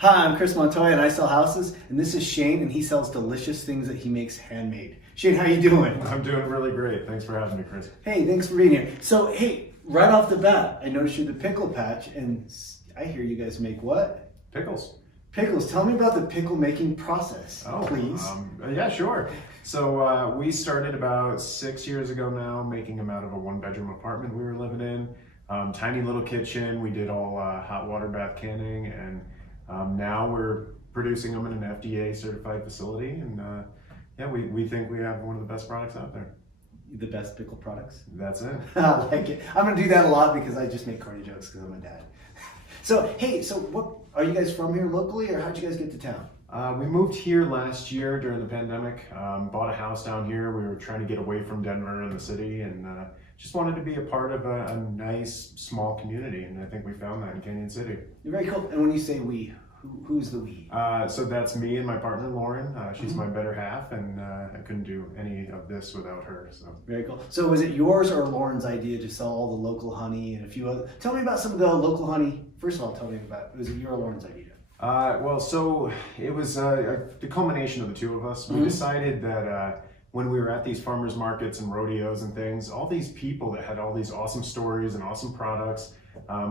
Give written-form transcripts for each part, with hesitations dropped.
Hi, I'm Chris Montoya and I sell houses, and this is Shane, and he sells delicious things that he makes handmade. Shane, how you doing? I'm doing really great. Thanks for having me, Chris. Hey, thanks for being here. So, hey, right off the bat, I noticed you're the Pickle Patch, and I hear you guys make what? Pickles. Pickles. Tell me about the pickle making process, please. Yeah, sure. So we started about 6 years ago now, making them out of a one-bedroom apartment we were living in. Tiny little kitchen. We did all hot water bath canning, and now we're producing them in an FDA certified facility. And yeah, we think we have one of the best products out there. The best pickle products? That's it. I like it. I'm going to do that a lot because I just make corny jokes because I'm a dad. So, hey, what are you guys from here locally, or how'd you guys get to town? We moved here last year during the pandemic, bought a house down here. We were trying to get away from Denver and the city, and just wanted to be a part of a nice, small community, and I think we found that in Canyon City. You're very cool. And when you say we, who's the we? So that's me and my partner, Lauren. She's my better half, and I couldn't do any of this without her. So very cool. So was it yours or Lauren's idea to sell all the local honey and a few other? Tell me about some of the local honey. First of all, tell me about, was it your or Lauren's idea? Well, so it was the culmination of the two of us. We decided that when we were at these farmers markets and rodeos and things, all these people that had all these awesome stories and awesome products,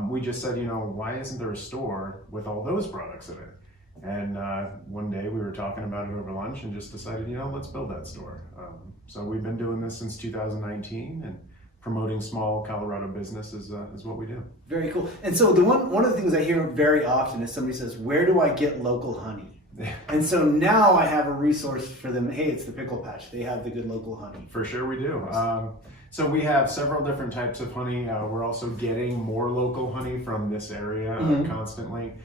we just said, why isn't there a store with all those products in it? And one day we were talking about it over lunch and just decided, let's build that store. So we've been doing this since 2019, and promoting small Colorado business is what we do. Very cool. And so one of the things I hear very often is somebody says, where do I get local honey? And so now I have a resource for them. Hey, it's the Pickle Patch. They have the good local honey. For sure we do. So we have several different types of honey. We're also getting more local honey from this area constantly.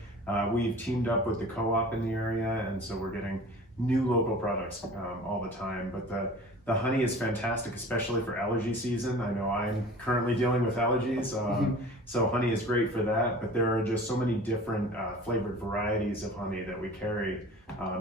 We've teamed up with the co-op in the area, and so we're getting new local products all the time. But the honey is fantastic, especially for allergy season. I know I'm currently dealing with allergies, so honey is great for that. But there are just so many different flavored varieties of honey that we carry.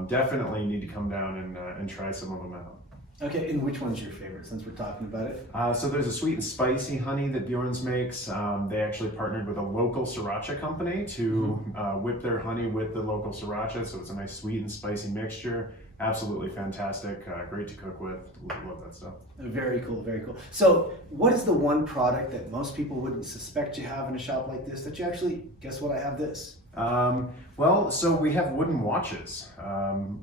Definitely need to come down and try some of them out. Okay, and which one's your favorite, since we're talking about it? So there's a sweet and spicy honey that Bjorn's makes. They actually partnered with a local sriracha company to whip their honey with the local sriracha, so it's a nice sweet and spicy mixture. Absolutely fantastic, great to cook with, love that stuff. Very cool, very cool. So what is the one product that most people wouldn't suspect you have in a shop like this that you actually, guess what, I have this? Well, so we have wooden watches.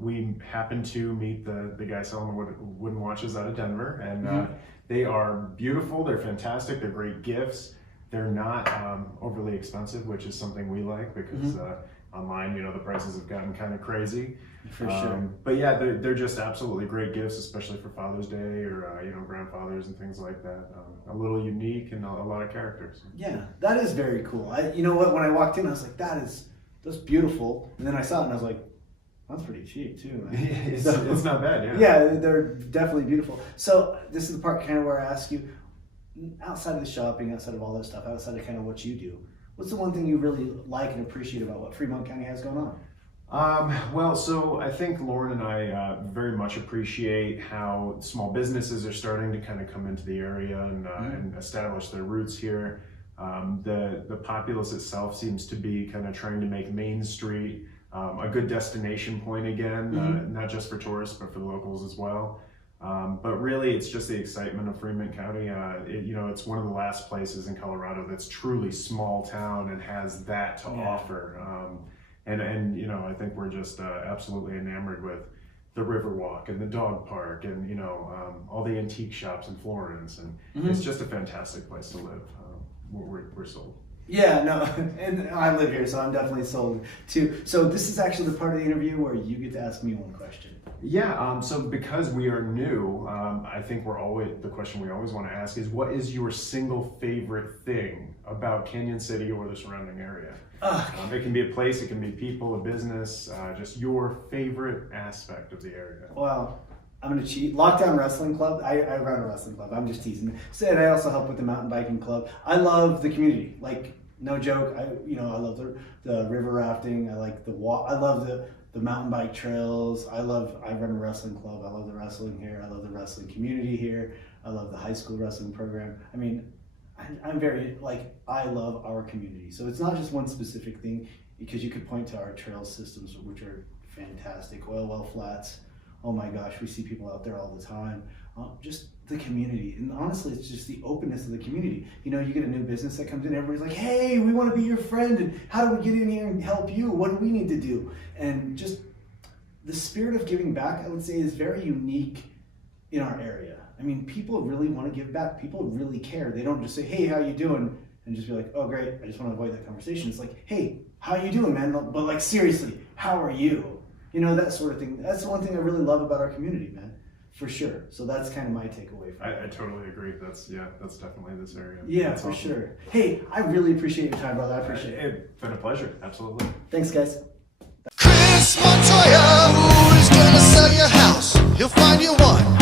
We happen to meet the guy selling wooden watches out of Denver, and they are beautiful, they're fantastic, they're great gifts. They're not overly expensive, which is something we like because online, the prices have gotten kind of crazy. For sure. But yeah, they're just absolutely great gifts, especially for Father's Day or grandfathers and things like that. A little unique and a lot of characters. Yeah, that is very cool. You know what? When I walked in, I was like, that's beautiful. And then I saw it and I was like, that's pretty cheap too. It's not bad, yeah. Yeah, they're definitely beautiful. So this is the part kind of where I ask you, outside of the shopping, outside of all that stuff, outside of kind of what you do, what's the one thing you really like and appreciate about what Fremont County has going on? Well, so I think Lauren and I very much appreciate how small businesses are starting to kind of come into the area and establish their roots here. The populace itself seems to be kind of trying to make Main Street a good destination point again, not just for tourists, but for the locals as well. But really, it's just the excitement of Fremont County. It's one of the last places in Colorado that's truly small town and has that to offer. And I think we're just absolutely enamored with the Riverwalk and the dog park and all the antique shops in Florence, and it's just a fantastic place to live. We're sold. Yeah, no, and I live here, so I'm definitely sold too. So this is actually the part of the interview where you get to ask me one question. Yeah, so because we are new, I think the question we always want to ask is, what is your single favorite thing about Canyon City or the surrounding area? It can be a place, it can be people, a business, just your favorite aspect of the area. Well, I'm going to cheat. Lockdown Wrestling Club. I run a wrestling club. I'm just teasing. So, and I also help with the mountain biking club. I love the community. Like, no joke. I love the river rafting. I like the walk. I love the mountain bike trails. I run a wrestling club. I love the wrestling here. I love the wrestling community here. I love the high school wrestling program. I mean, I love our community. So it's not just one specific thing. because you could point to our trail systems, which are fantastic. Oil well flats. Oh my gosh, we see people out there all the time. Just the community, and honestly, it's just the openness of the community. You know, you get a new business that comes in, everybody's like, "Hey, we want to be your friend, and how do we get in here and help you? What do we need to do?" And just the spirit of giving back, I would say, is very unique in our area. I mean, people really want to give back. People really care. They don't just say, "Hey, how you doing?" and just be like, "Oh, great." I just want to avoid that conversation. It's like, "Hey, how you doing, man?" But like, seriously, how are you? You know, that sort of thing. That's the one thing I really love about our community, man. For sure. So that's kind of my takeaway from it. I totally agree. That's definitely this area. Yeah, that's for awesome. sure. Hey, I really appreciate your time, brother. I appreciate it. It's been a pleasure. Absolutely. Thanks, guys. Chris Montoya, who is gonna sell your house? He'll find you one.